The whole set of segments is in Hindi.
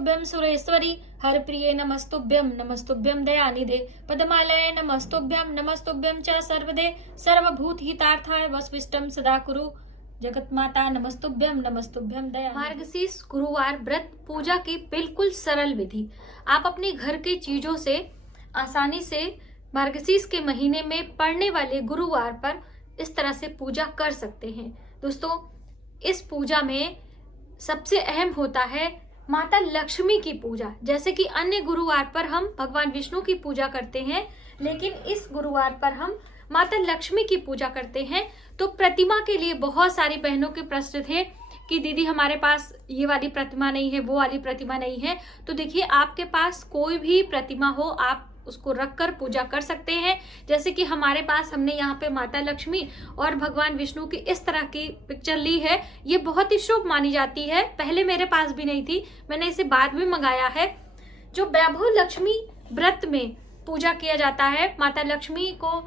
नमस्तुभ्यं सुरेश्वरी हरप्रिये नमस्तुभ्यं नमस्तुभ्यं दयानिधे पद्मालये नमस्तुभ्यं नमस्तुभ्यं च सर्वदे सर्वभूतहितार्थाय वसविष्टं सदा कुरु जगतमाता नमस्तुभ्यं नमस्तुभ्यं दया। मार्गशीर्ष गुरुवार व्रत पूजा की बिल्कुल सरल विधि। आप अपने घर की चीजों से आसानी से मार्गशीर्ष के महीने में पड़ने वाले गुरुवार पर इस तरह से पूजा कर सकते हैं। दोस्तों, इस पूजा में सबसे अहम होता है माता लक्ष्मी की पूजा। जैसे कि अन्य गुरुवार पर हम भगवान विष्णु की पूजा करते हैं, लेकिन इस गुरुवार पर हम माता लक्ष्मी की पूजा करते हैं। तो प्रतिमा के लिए बहुत सारी बहनों के प्रश्न थे कि दीदी हमारे पास ये वाली प्रतिमा नहीं है, वो वाली प्रतिमा नहीं है। तो देखिए, आपके पास कोई भी प्रतिमा हो, आप उसको रखकर पूजा कर सकते हैं। जैसे कि हमारे पास हमने यहाँ पे माता लक्ष्मी और भगवान विष्णु की इस तरह की पिक्चर ली है। ये बहुत ही शुभ मानी जाती है। पहले मेरे पास भी नहीं थी, मैंने इसे बाद में मंगाया है। जो वैभव लक्ष्मी व्रत में पूजा किया जाता है, माता लक्ष्मी को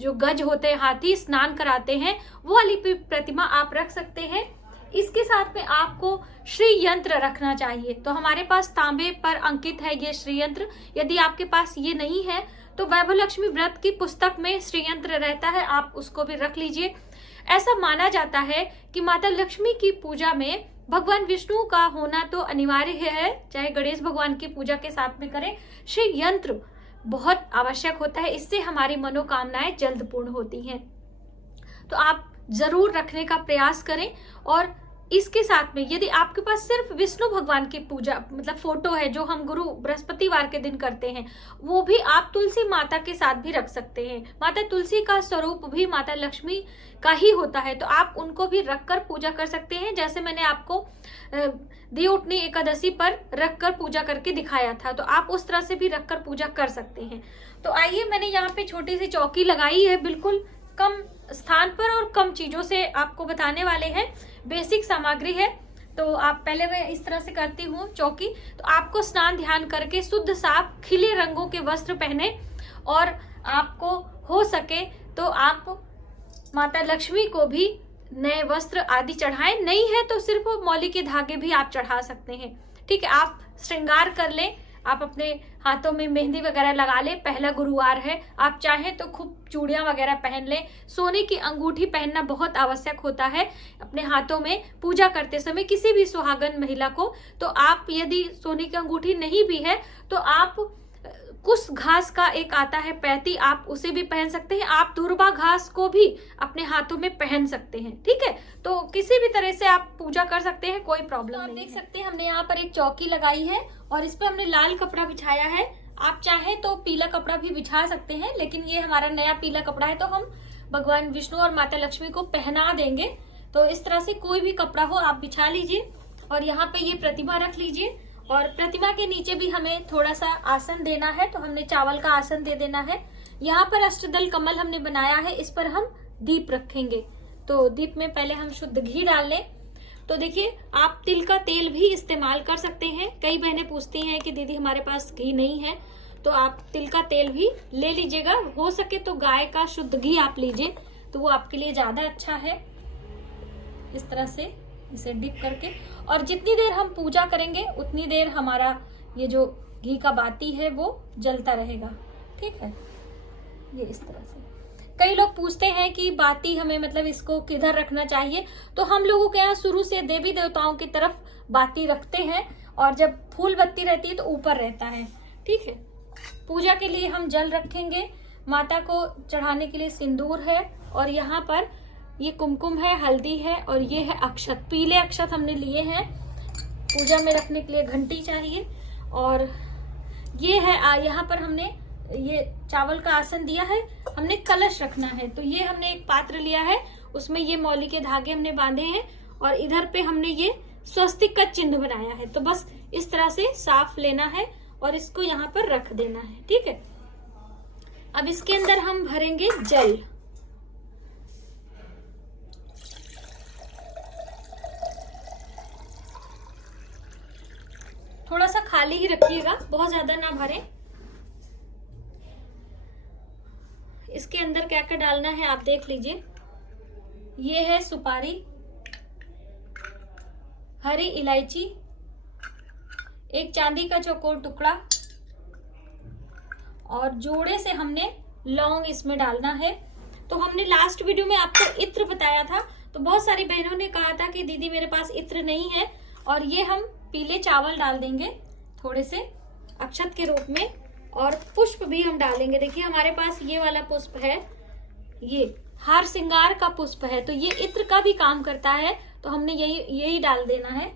जो गज होते हैं, हाथी स्नान कराते हैं, वो वाली प्रतिमा आप रख सकते हैं। इसके साथ में आपको श्री यंत्र रखना चाहिए। तो हमारे पास तांबे पर अंकित है ये श्री यंत्र। यदि आपके पास ये नहीं है तो वैभव लक्ष्मी व्रत की पुस्तक में श्री यंत्र रहता है, आप उसको भी रख लीजिए। ऐसा माना जाता है कि माता लक्ष्मी की पूजा में भगवान विष्णु का होना तो अनिवार्य है, चाहे गणेश भगवान की पूजा के साथ में करें। श्री यंत्र बहुत आवश्यक होता है, इससे हमारी मनोकामनाएं जल्द पूर्ण होती हैं। तो आप जरूर रखने का प्रयास करें। और इसके साथ में यदि आपके पास सिर्फ विष्णु भगवान की पूजा मतलब फोटो है, जो हम गुरु बृहस्पतिवार के दिन करते हैं, वो भी आप तुलसी माता के साथ भी रख सकते हैं। माता तुलसी का स्वरूप भी माता लक्ष्मी का ही होता है, तो आप उनको भी रखकर पूजा कर सकते हैं। जैसे मैंने आपको देवउठनी एकादशी पर रखकर पूजा करके दिखाया था, तो आप उस तरह से भी रखकर पूजा कर सकते हैं। तो आइए, मैंने यहाँ पे छोटी सी चौकी लगाई है, बिल्कुल कम स्थान पर और कम चीजों से आपको बताने वाले हैं। बेसिक सामग्री है। तो आप पहले मैं इस तरह से करती हूँ चौकी। तो आपको स्नान ध्यान करके शुद्ध साफ खिले रंगों के वस्त्र पहने, और आपको हो सके तो आप माता लक्ष्मी को भी नए वस्त्र आदि चढ़ाएं। नहीं है तो सिर्फ मौली के धागे भी आप चढ़ा सकते हैं। ठीक है, आप श्रृंगार कर लें, आप अपने हाथों में मेहंदी वगैरह लगा लें। पहला गुरुवार है, आप चाहें तो खूब चूड़ियां वगैरह पहन लें। सोने की अंगूठी पहनना बहुत आवश्यक होता है अपने हाथों में पूजा करते समय किसी भी सुहागन महिला को। तो आप यदि सोने की अंगूठी नहीं भी है तो आप कुश घास का एक आता है पैती, आप उसे भी पहन सकते हैं। आप दुर्वा घास को भी अपने हाथों में पहन सकते हैं। ठीक है, तो किसी भी तरह से आप पूजा कर सकते हैं, कोई प्रॉब्लम नहीं। आप देख सकते हैं हमने यहाँ पर एक चौकी लगाई है और इस पर हमने लाल कपड़ा बिछाया है। आप चाहें तो पीला कपड़ा भी बिछा सकते हैं, लेकिन ये हमारा नया पीला कपड़ा है तो हम भगवान विष्णु और माता लक्ष्मी को पहना देंगे। तो इस तरह से कोई भी कपड़ा हो आप बिछा लीजिए और यहाँ पे ये प्रतिमा रख लीजिए। और प्रतिमा के नीचे भी हमें थोड़ा सा आसन देना है, तो हमने चावल का आसन दे देना है। यहाँ पर अष्टदल कमल हमने बनाया है, इस पर हम दीप रखेंगे। तो दीप में पहले हम शुद्ध घी डाल लें। तो देखिए, आप तिल का तेल भी इस्तेमाल कर सकते हैं। कई बहनें पूछती हैं कि दीदी हमारे पास घी नहीं है, तो आप तिल का तेल भी ले लीजिएगा। हो सके तो गाय का शुद्ध घी आप लीजिए, तो वो आपके लिए ज्यादा अच्छा है। इस तरह से इसे डिप करके, और जितनी देर हम पूजा करेंगे उतनी देर हमारा ये जो घी का बाती है वो जलता रहेगा। ठीक है, ये इस तरह से। कई लोग पूछते हैं कि बाती हमें मतलब इसको किधर रखना चाहिए। तो हम लोगों के यहाँ शुरू से देवी देवताओं की तरफ बाती रखते हैं, और जब फूल बत्ती रहती है तो ऊपर रहता है। ठीक है, पूजा के लिए हम जल रखेंगे। माता को चढ़ाने के लिए सिंदूर है, और यहाँ पर ये कुमकुम है, हल्दी है, और ये है अक्षत। पीले अक्षत हमने लिए हैं। पूजा में रखने के लिए घंटी चाहिए, और ये है यहाँ पर हमने ये चावल का आसन दिया है। हमने कलश रखना है, तो ये हमने एक पात्र लिया है, उसमें ये मौली के धागे हमने बांधे हैं, और इधर पे हमने ये स्वस्तिक का चिन्ह बनाया है। तो बस इस तरह से साफ लेना है और इसको यहाँ पर रख देना है। ठीक है, अब इसके अंदर हम भरेंगे जल। थोड़ा सा खाली ही रखिएगा, बहुत ज्यादा ना भरें। इसके अंदर क्या क्या डालना है आप देख लीजिए। ये है सुपारी, हरी इलायची, एक चांदी का चौकोर टुकड़ा और जोड़े से हमने लौंग इसमें डालना है। तो हमने लास्ट वीडियो में आपको इत्र बताया था, तो बहुत सारी बहनों ने कहा था कि दीदी मेरे पास इत्र नहीं है, और ये हम पीले चावल डाल देंगे थोड़े से अक्षत के रूप में, और पुष्प भी हम डालेंगे। देखिए हमारे पास ये वाला पुष्प है, ये हार श्रृंगार का पुष्प है, तो ये इत्र का भी काम करता है, तो हमने यही डाल देना है।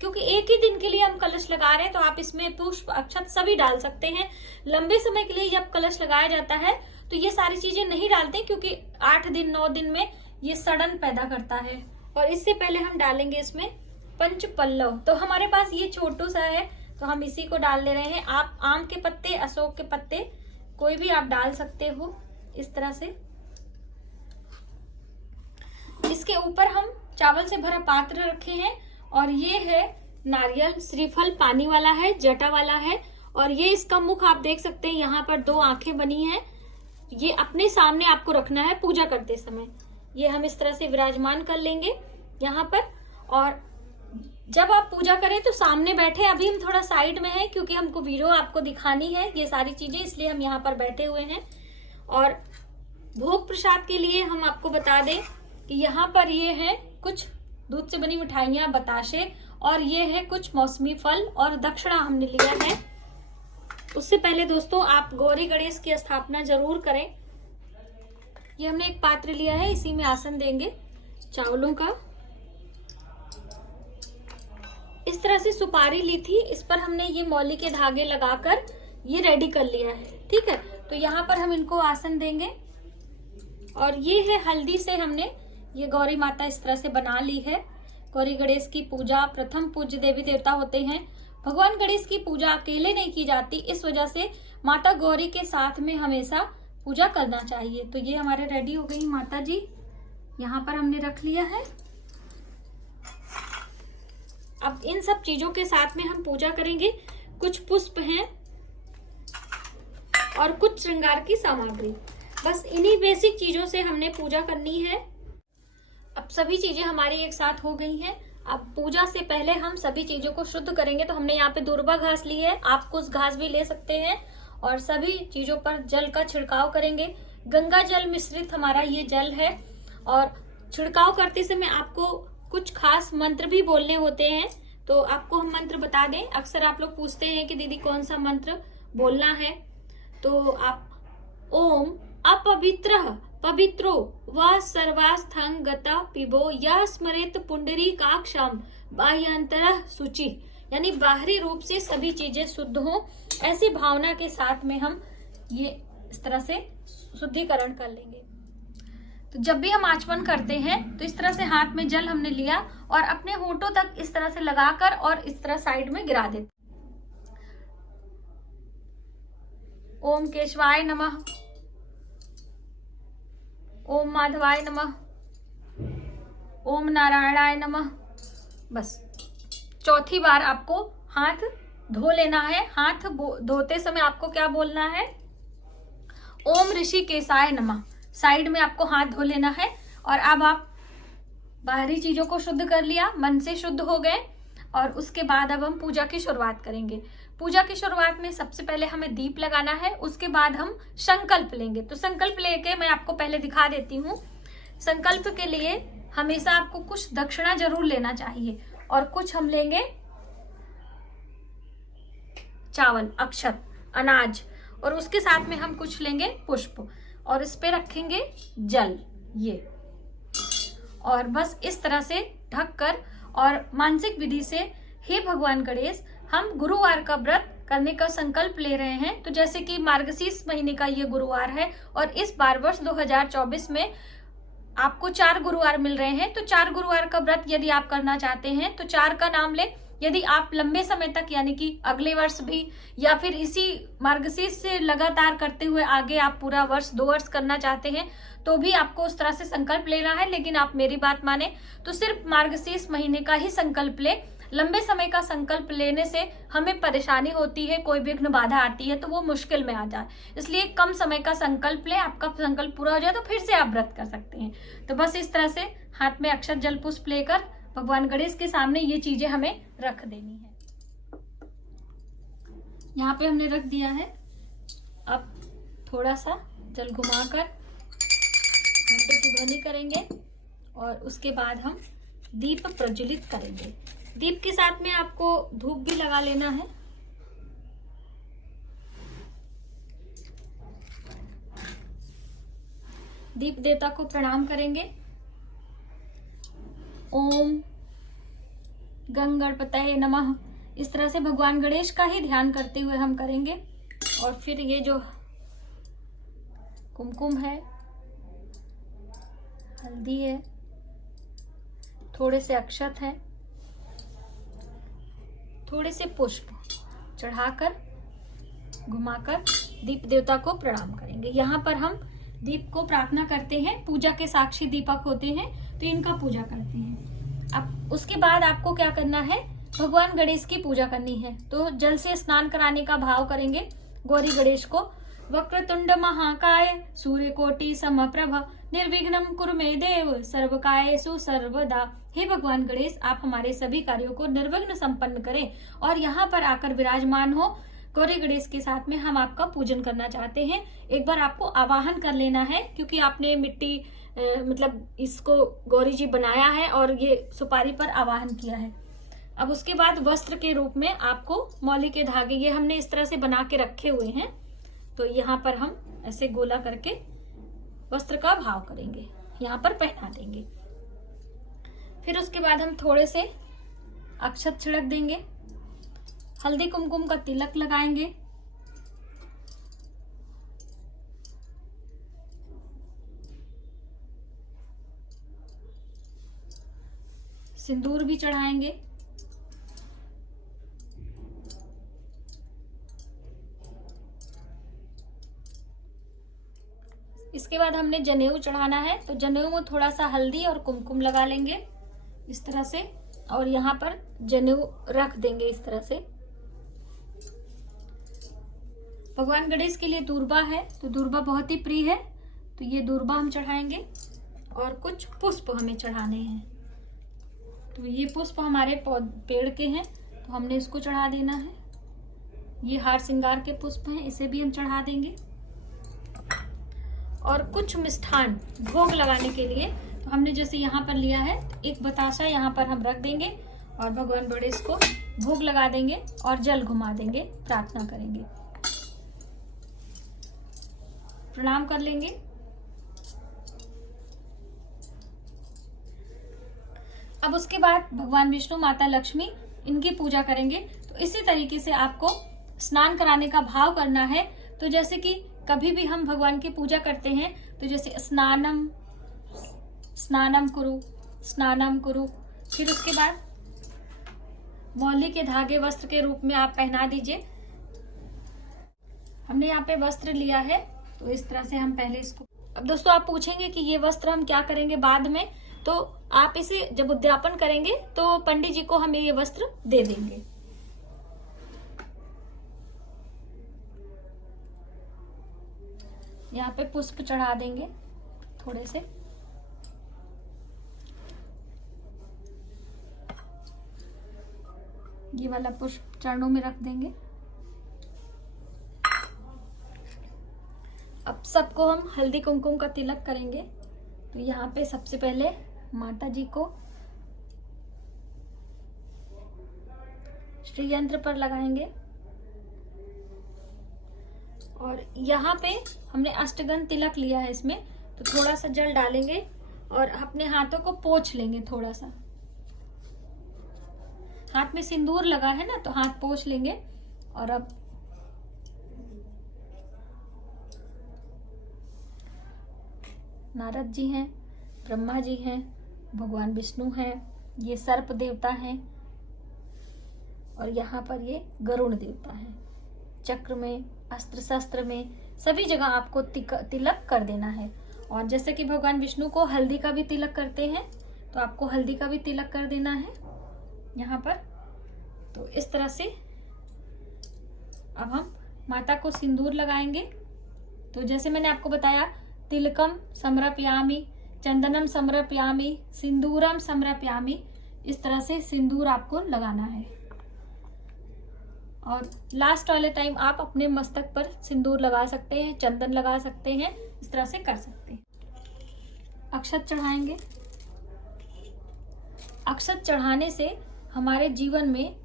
क्योंकि एक ही दिन के लिए हम कलश लगा रहे हैं, तो आप इसमें पुष्प अक्षत सभी डाल सकते हैं। लंबे समय के लिए जब कलश लगाया जाता है तो ये सारी चीजें नहीं डालते, क्योंकि 8 दिन 9 दिन में ये सड़न पैदा करता है। और इससे पहले हम डालेंगे इसमें पंच पल्लव। तो हमारे पास ये छोटू सा है, तो हम इसी को डाल ले रहे हैं। आप आम के पत्ते, अशोक के पत्ते कोई भी आप डाल सकते हो इस तरह से। इसके ऊपर हम चावल से भरा पात्र रखे हैं, और ये है नारियल। श्रीफल पानी वाला है, जटा वाला है, और ये इसका मुख आप देख सकते हैं, यहाँ पर 2 आंखें बनी हैं। ये अपने सामने आपको रखना है पूजा करते समय। ये हम इस तरह से विराजमान कर लेंगे यहाँ पर। और जब आप पूजा करें तो सामने बैठे, अभी हम थोड़ा साइड में हैं क्योंकि हमको वीडियो आपको दिखानी है ये सारी चीजें, इसलिए हम यहाँ पर बैठे हुए हैं। और भोग प्रसाद के लिए हम आपको बता दें कि यहाँ पर ये है कुछ दूध से बनी मिठाइयाँ, बताशे, और ये है कुछ मौसमी फल और दक्षिणा हमने लिया है। उससे पहले दोस्तों आप गौरी गणेश की स्थापना जरूर करें। ये हमने एक पात्र लिया है, इसी में आसन देंगे चावलों का। इस तरह से सुपारी ली थी, इस पर हमने ये मौली के धागे लगाकर ये रेडी कर लिया है, ठीक है। तो यहाँ पर हम इनको आसन देंगे। और ये है हल्दी से हमने ये गौरी माता इस तरह से बना ली है। गौरी गणेश की पूजा प्रथम पूज्य देवी देवता होते हैं। भगवान गणेश की पूजा अकेले नहीं की जाती, इस वजह से माता गौरी के साथ में हमेशा पूजा करना चाहिए। तो ये हमारे रेडी हो गई माता जी, यहाँ पर हमने रख लिया है। अब इन सब चीजों के साथ में हम पूजा करेंगे। कुछ पुष्प हैं और कुछ श्रृंगार की सामग्री, बस इन्हीं बेसिक चीजों से हमने पूजा करनी है। अब सभी चीजें हमारी एक साथ हो गई हैं। अब पूजा से पहले हम सभी चीजों को शुद्ध करेंगे। तो हमने यहाँ पे दुर्वा घास ली है, आप कुछ घास भी ले सकते हैं। और सभी चीजों पर जल का छिड़काव करेंगे। गंगा जल मिश्रित हमारा ये जल है। और छिड़काव करते समय आपको कुछ खास मंत्र भी बोलने होते हैं, तो आपको हम मंत्र बता दें। अक्सर आप लोग पूछते हैं कि दीदी कौन सा मंत्र बोलना है, तो आप ओम अपवित्रः पवित्रो व सर्वास्थं गता पिबो या स्मरेत पुंडरीकाक्षं बाह्यांतरः शुचि, यानी बाहरी रूप से सभी चीजें शुद्ध हो, ऐसी भावना के साथ में हम ये इस तरह से शुद्धिकरण कर लेंगे। तो जब भी हम आचमन करते हैं तो इस तरह से हाथ में जल हमने लिया और अपने होंठों तक इस तरह से लगाकर और इस तरह साइड में गिरा देते। ओम केशवाय नमः, ओम माधवाय नमः, ओम नारायणाय नमः। बस चौथी बार आपको हाथ धो लेना है। हाथ धोते समय आपको क्या बोलना है? ओम ऋषिकेशाय नमः। साइड में आपको हाथ धो लेना है। और अब आप बाहरी चीजों को शुद्ध कर लिया, मन से शुद्ध हो गए, और उसके बाद अब हम पूजा की शुरुआत करेंगे। पूजा की शुरुआत में सबसे पहले हमें दीप लगाना है, उसके बाद हम संकल्प लेंगे। तो संकल्प लेके मैं आपको पहले दिखा देती हूँ। संकल्प के लिए हमेशा आपको कुछ दक्षिणा जरूर लेना चाहिए, और कुछ हम लेंगे चावल, अक्षत, अनाज, और उसके साथ में हम कुछ लेंगे पुष्प, और इस पे रखेंगे जल ये। और बस इस तरह से ढककर और मानसिक विधि से, हे भगवान गणेश, हम गुरुवार का व्रत करने का संकल्प ले रहे हैं। तो जैसे कि मार्गशीर्ष महीने का ये गुरुवार है, और इस बार वर्ष 2024 में आपको 4 गुरुवार मिल रहे हैं। तो 4 गुरुवार का व्रत यदि आप करना चाहते हैं तो 4 का नाम ले। यदि आप लंबे समय तक, यानी कि अगले वर्ष भी, या फिर इसी मार्गशीर्ष से लगातार करते हुए आगे आप पूरा वर्ष 2 वर्ष करना चाहते हैं, तो भी आपको उस तरह से संकल्प लेना है। लेकिन आप मेरी बात माने तो सिर्फ मार्गशीर्ष महीने का ही संकल्प ले। लंबे समय का संकल्प लेने से हमें परेशानी होती है, कोई विघ्न बाधा आती है तो वो मुश्किल में आ जाए। इसलिए कम समय का संकल्प ले, आपका संकल्प पूरा हो जाए तो फिर से आप व्रत कर सकते हैं। तो बस इस तरह से हाथ में अक्षत जल पुष्प लेकर भगवान गणेश के सामने ये चीजें हमें रख देनी है। यहाँ पे हमने रख दिया है। अब थोड़ा सा जल घुमाकर घंटे की ध्वनि करेंगे और उसके बाद हम दीप प्रज्वलित करेंगे। दीप के साथ में आपको धूप भी लगा लेना है। दीप देवता को प्रणाम करेंगे। ओम गंगणपतये नमः, इस तरह से भगवान गणेश का ही ध्यान करते हुए हम करेंगे। और फिर ये जो कुमकुम है, हल्दी है, थोड़े से अक्षत है, थोड़े से पुष्प चढ़ाकर घुमाकर दीप देवता को प्रणाम करेंगे। यहाँ पर हम दीप को प्रार्थना करते हैं, पूजा के साक्षी दीपक होते हैं तो इनका पूजा करते हैं। अब उसके बाद आपको क्या करना है, भगवान गणेश की पूजा करनी है। तो जल से स्नान कराने का भाव करेंगे गौरी गणेश को। वक्रतुंड महाकाय सूर्यकोटि समप्रभ निर्विघ्नं कुरु मे देव सर्वकार्येषु सर्वदा। हे भगवान गणेश, आप हमारे सभी कार्यों को निर्विघ्न संपन्न करें और यहाँ पर आकर विराजमान हो। गौरी गणेश के साथ में हम आपका पूजन करना चाहते हैं। एक बार आपको आवाहन कर लेना है, क्योंकि आपने मिट्टी मतलब इसको गौरी जी बनाया है और ये सुपारी पर आवाहन किया है। अब उसके बाद वस्त्र के रूप में आपको मौली के धागे, ये हमने इस तरह से बना के रखे हुए हैं, तो यहाँ पर हम ऐसे गोला करके वस्त्र का भाव करेंगे, यहाँ पर पहना देंगे। फिर उसके बाद हम थोड़े से अक्षत छिड़क देंगे, हल्दी कुमकुम का तिलक लगाएंगे, सिंदूर भी चढ़ाएंगे। इसके बाद हमने जनेऊ चढ़ाना है, तो जनेऊ में थोड़ा सा हल्दी और कुमकुम लगा लेंगे इस तरह से, और यहाँ पर जनेऊ रख देंगे इस तरह से। भगवान गणेश के लिए दूर्बा है, तो दूर्बा बहुत ही प्रिय है, तो ये दूर्बा हम चढ़ाएंगे। और कुछ पुष्प हमें चढ़ाने हैं, तो ये पुष्प हमारे पेड़ के हैं, तो हमने इसको चढ़ा देना है। ये हार श्रृंगार के पुष्प हैं, इसे भी हम चढ़ा देंगे। और कुछ मिष्ठान भोग लगाने के लिए, तो हमने जैसे यहाँ पर लिया है, एक बतासा यहाँ पर हम रख देंगे और भगवान गणेश को भोग लगा देंगे और जल घुमा देंगे, प्रार्थना करेंगे, प्रणाम कर लेंगे। अब उसके बाद भगवान विष्णु, माता लक्ष्मी, इनकी पूजा करेंगे। तो इसी तरीके से आपको स्नान कराने का भाव करना है। तो जैसे कि कभी भी हम भगवान की पूजा करते हैं, तो जैसे स्नानम स्नानम कुरु, स्नानम कुरु, फिर उसके बाद मौली के धागे वस्त्र के रूप में आप पहना दीजिए। हमने यहाँ पे वस्त्र लिया है, तो इस तरह से हम पहले इसको। अब दोस्तों आप पूछेंगे कि ये वस्त्र हम क्या करेंगे बाद में, तो आप इसे जब उद्यापन करेंगे तो पंडित जी को हमें ये वस्त्र दे देंगे। यहाँ पे पुष्प चढ़ा देंगे थोड़े से, ये वाला पुष्प चरणों में रख देंगे। अब सबको हम हल्दी कुमकुम का तिलक करेंगे। तो यहाँ पे सबसे पहले माता जी को श्री यंत्र पर लगाएंगे और यहाँ पे हमने अष्टगंध तिलक लिया है, इसमें तो थोड़ा सा जल डालेंगे और अपने हाथों को पोंछ लेंगे थोड़ा सा। हाथ में सिंदूर लगा है ना, तो हाथ पोंछ लेंगे। और अब नारद जी हैं, ब्रह्मा जी हैं, भगवान विष्णु हैं, ये सर्प देवता हैं और यहाँ पर ये गरुड़ देवता हैं। चक्र में, अस्त्र शस्त्र में, सभी जगह आपको तिलक कर देना है। और जैसे कि भगवान विष्णु को हल्दी का भी तिलक करते हैं, तो आपको हल्दी का भी तिलक कर देना है यहाँ पर। तो इस तरह से अब हम माता को सिंदूर लगाएंगे। तो जैसे मैंने आपको बताया, तिलकम समर्पयामि, चंदनम समर्पयामि, सिंदूरम समर्पयामि, इस तरह से सिंदूर आपको लगाना है। और लास्ट वाले टाइम आप अपने मस्तक पर सिंदूर लगा सकते हैं, चंदन लगा सकते हैं, इस तरह से कर सकते हैं। अक्षत चढ़ाएंगे। अक्षत चढ़ाने से हमारे जीवन में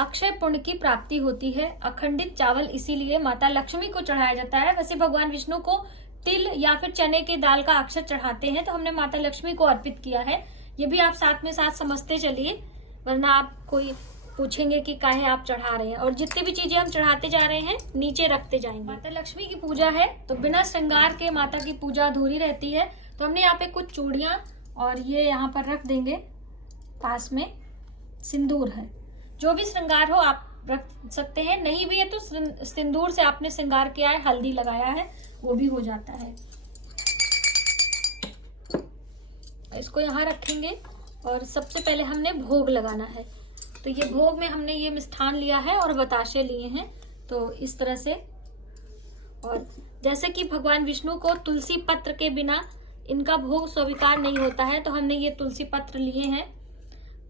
अक्षय पुण्य की प्राप्ति होती है। अखंडित चावल इसीलिए माता लक्ष्मी को चढ़ाया जाता है। वैसे भगवान विष्णु को तिल या फिर चने के दाल का अक्षत चढ़ाते हैं, तो हमने माता लक्ष्मी को अर्पित किया है। ये भी आप साथ में साथ समझते चलिए, वरना आप कोई पूछेंगे कि काहे आप चढ़ा रहे हैं। और जितनी भी चीजें हम चढ़ाते जा रहे हैं नीचे रखते जाएंगे। माता लक्ष्मी की पूजा है तो बिना श्रृंगार के माता की पूजा अधूरी रहती है। तो हमने यहाँ पे कुछ चूड़ियां और ये यहाँ पर रख देंगे। पास में सिंदूर है, जो भी श्रृंगार हो आप रख सकते हैं, नहीं भी है तो सिंदूर से आपने श्रृंगार किया है, हल्दी लगाया है, वो भी हो जाता है। इसको यहाँ रखेंगे और सबसे पहले हमने भोग लगाना है। तो ये भोग में हमने ये मिष्ठान लिया है और बताशे लिए हैं, तो इस तरह से। और जैसे कि भगवान विष्णु को तुलसी पत्र के बिना इनका भोग स्वीकार नहीं होता है, तो हमने ये तुलसी पत्र लिए हैं।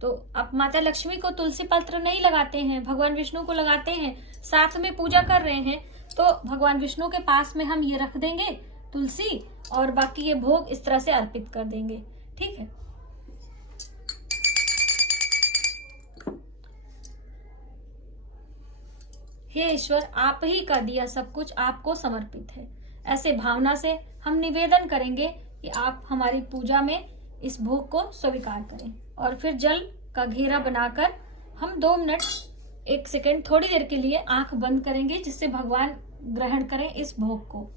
तो अब माता लक्ष्मी को तुलसी पत्र नहीं लगाते हैं, भगवान विष्णु को लगाते हैं। साथ में पूजा कर रहे हैं तो भगवान विष्णु के पास में हम ये रख देंगे तुलसी, और बाकी ये भोग इस तरह से अर्पित कर देंगे। ठीक है। हे ईश्वर, आप ही का दिया सब कुछ आपको समर्पित है। ऐसे भावना से हम निवेदन करेंगे कि आप हमारी पूजा में इस भोग को स्वीकार करें। और फिर जल का घेरा बनाकर हम 2 मिनट 1 सेकेंड थोड़ी देर के लिए आंख बंद करेंगे, जिससे भगवान ग्रहण करें इस भोग को।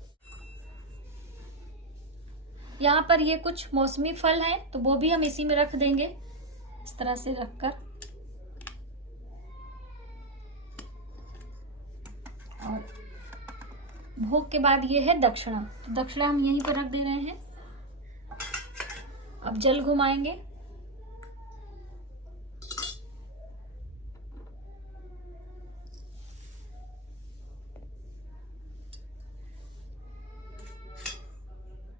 यहाँ पर ये कुछ मौसमी फल हैं, तो वो भी हम इसी में रख देंगे, इस तरह से रखकर। और भोग के बाद ये है दक्षिणा। तो दक्षिणा हम यहीं पर रख दे रहे हैं। अब जल घुमाएंगे।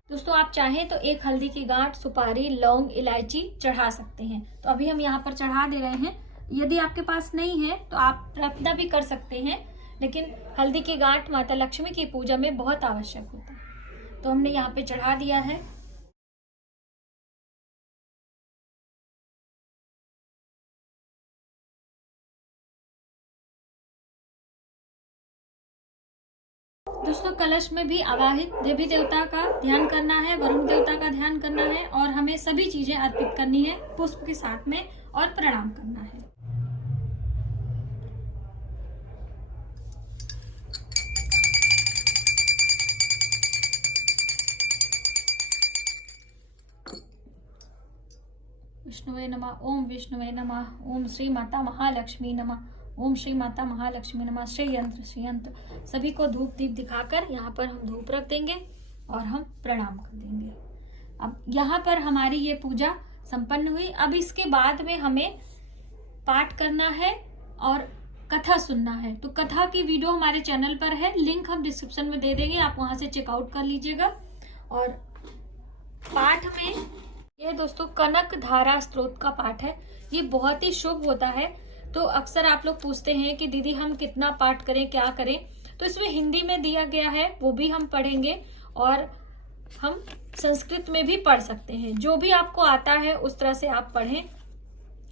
दोस्तों आप चाहें तो 1 हल्दी की गांठ, सुपारी, लौंग, इलायची चढ़ा सकते हैं। तो अभी हम यहाँ पर चढ़ा दे रहे हैं। यदि आपके पास नहीं है तो आप प्रार्थना भी कर सकते हैं, लेकिन हल्दी की गांठ माता लक्ष्मी की पूजा में बहुत आवश्यक होता है। तो हमने यहाँ पे चढ़ा दिया है। दोस्तों कलश में भी आवाहित देवी देवता का ध्यान करना है, वरुण देवता का ध्यान करना है, और हमें सभी चीजें अर्पित करनी है पुष्प के साथ में, और प्रणाम करना है। विष्णुवे नमः। ओम विष्णुवे नमः। ओम श्री माता महालक्ष्मी नमः। ओम श्री माता महालक्ष्मी नमः। श्री यंत्र सभी को धूप दीप दिखाकर यहाँ पर हम धूप रख देंगे और हम प्रणाम कर देंगे। अब यहाँ पर हमारी ये पूजा संपन्न हुई। अब इसके बाद में हमें पाठ करना है और कथा सुनना है। तो कथा की वीडियो हमारे चैनल पर है, लिंक हम डिस्क्रिप्शन में दे देंगे, आप वहां से चेकआउट कर लीजिएगा। और पाठ में ये दोस्तों कनक धारा स्तोत्र का पाठ है। ये बहुत ही शुभ होता है। तो अक्सर आप लोग पूछते हैं कि दीदी हम कितना पाठ करें, क्या करें, तो इसमें हिंदी में दिया गया है, वो भी हम पढ़ेंगे, और हम संस्कृत में भी पढ़ सकते हैं। जो भी आपको आता है उस तरह से आप पढ़ें,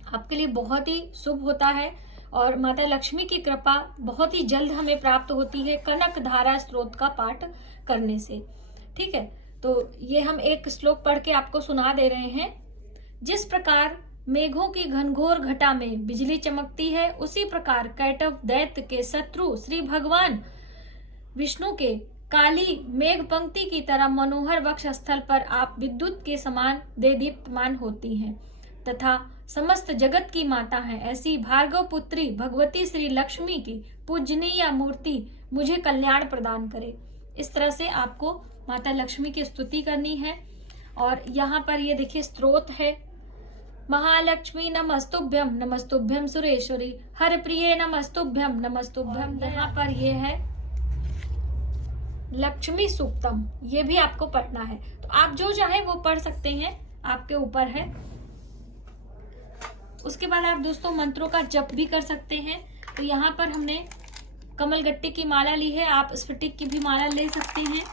आपके लिए बहुत ही शुभ होता है। और माता लक्ष्मी की कृपा बहुत ही जल्द हमें प्राप्त होती है कनक धारा स्तोत्र का पाठ करने से। ठीक है, तो ये हम एक श्लोक पढ़ के आपको सुना दे रहे हैं। जिस प्रकार मेघों की घनघोर घटा में बिजली चमकती है, उसी प्रकार कैटव दैत्य के शत्रु श्री भगवान विष्णु के काली मेघ पंक्ति की तरह मनोहर वक्ष स्थल पर आप विद्युत के समान देदीप्यमान होती हैं तथा समस्त जगत की माता है। ऐसी भार्गव पुत्री भगवती श्री लक्ष्मी की पूजनीय मूर्ति मुझे कल्याण प्रदान करे। इस तरह से आपको माता लक्ष्मी की स्तुति करनी है। और यहाँ पर ये देखिए स्तोत्र है, महालक्ष्मी नमस्तुभ्यम नमस्तुभ्यम सुरेश्वरी हर प्रिय नमस्तुभ्यम नमस्तुभ्यम। यहाँ पर ये है लक्ष्मी सूक्तम, ये भी आपको पढ़ना है। तो आप जो चाहे वो पढ़ सकते हैं, आपके ऊपर है। उसके बाद आप दोस्तों मंत्रों का जप भी कर सकते हैं। तो यहाँ पर हमने कमल गट्टी की माला ली है, आप स्फटिक की भी माला ले सकते हैं।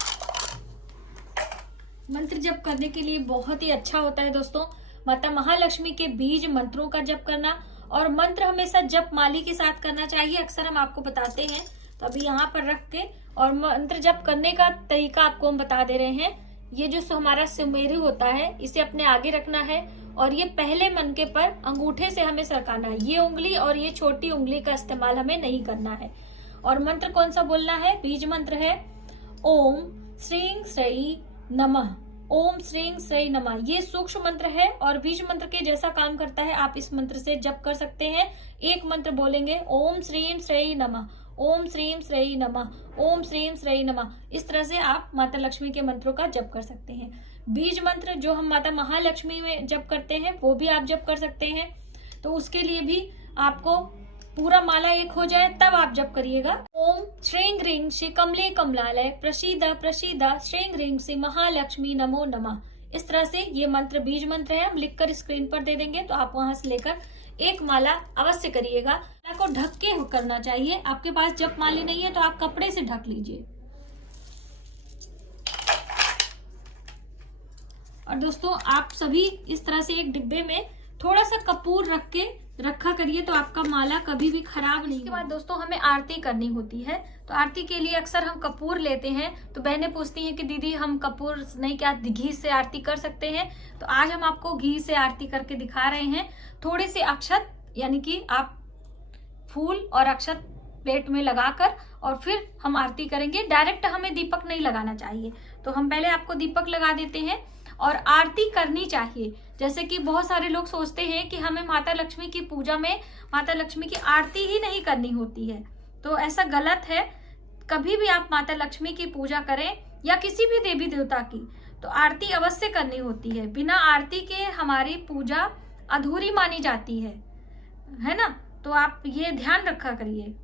मंत्र जप करने के लिए बहुत ही अच्छा होता है दोस्तों, माता महालक्ष्मी के बीज मंत्रों का जप करना। और मंत्र हमेशा जप माली के साथ करना चाहिए, अक्सर हम आपको बताते हैं। तो अभी यहाँ पर रख के और मंत्र जप करने का तरीका आपको हम बता दे रहे हैं। ये जो हमारा सुमेरु होता है इसे अपने आगे रखना है और ये पहले मनके पर अंगूठे से हमें सरकाना है। ये उंगली और ये छोटी उंगली का इस्तेमाल हमें नहीं करना है। और मंत्र कौन सा बोलना है? बीज मंत्र है ओम श्रीं श्री नमः। ओम श्रीं श्री नमः ये सूक्ष्म मंत्र है और बीज मंत्र के जैसा काम करता है। आप इस मंत्र से जप कर सकते हैं। एक मंत्र बोलेंगे ओम श्रीं श्री नमः, ओम श्रीं श्री नमः, ओम श्रीं श्री नमः। इस तरह से आप माता लक्ष्मी के मंत्रों का जप कर सकते हैं। बीज मंत्र जो हम माता महालक्ष्मी में जप करते हैं वो भी आप जप कर सकते हैं। तो उसके लिए भी आपको पूरा माला एक हो जाए तब आप जप करिएगा। ओम श्रीं ह्रीं श्री कमले कमलालय प्रसीद प्रसीद श्रीं ह्रीं श्री महालक्ष्मी नमो नमः। इस तरह से ये मंत्र बीज मंत्र है, हम लिखकर स्क्रीन पर दे देंगे, तो आप वहां से लेकर एक माला अवश्य करिएगा। माला को ढक के करना चाहिए। आपके पास जप माली नहीं है तो आप कपड़े से ढक लीजिए। और दोस्तों आप सभी इस तरह से एक डिब्बे में थोड़ा सा कपूर रख के रखा करिए, तो आपका माला कभी भी खराब नहीं। इसके बाद दोस्तों हमें आरती करनी होती है, तो आरती के लिए अक्सर हम कपूर लेते हैं। तो बहनें पूछती हैं कि दीदी हम कपूर नहीं, क्या घी से आरती कर सकते हैं? तो आज हम आपको घी से आरती करके दिखा रहे हैं। थोड़े से अक्षत यानी कि आप फूल और अक्षत प्लेट में लगाकर और फिर हम आरती करेंगे। डायरेक्ट हमें दीपक नहीं लगाना चाहिए, तो हम पहले आपको दीपक लगा देते हैं और आरती करनी चाहिए। जैसे कि बहुत सारे लोग सोचते हैं कि हमें माता लक्ष्मी की पूजा में माता लक्ष्मी की आरती ही नहीं करनी होती है, तो ऐसा गलत है। कभी भी आप माता लक्ष्मी की पूजा करें या किसी भी देवी देवता की, तो आरती अवश्य करनी होती है। बिना आरती के हमारी पूजा अधूरी मानी जाती है ना? तो आप ये ध्यान रखा करिए।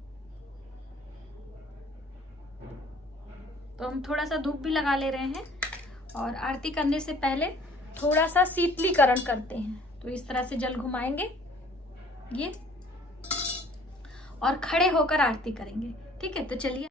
तो हम थोड़ा सा धूप भी लगा ले रहे हैं और आरती करने से पहले थोड़ा सा शीतलीकरण करते हैं। तो इस तरह से जल घुमाएंगे ये और खड़े होकर आरती करेंगे। ठीक है, तो चलिए।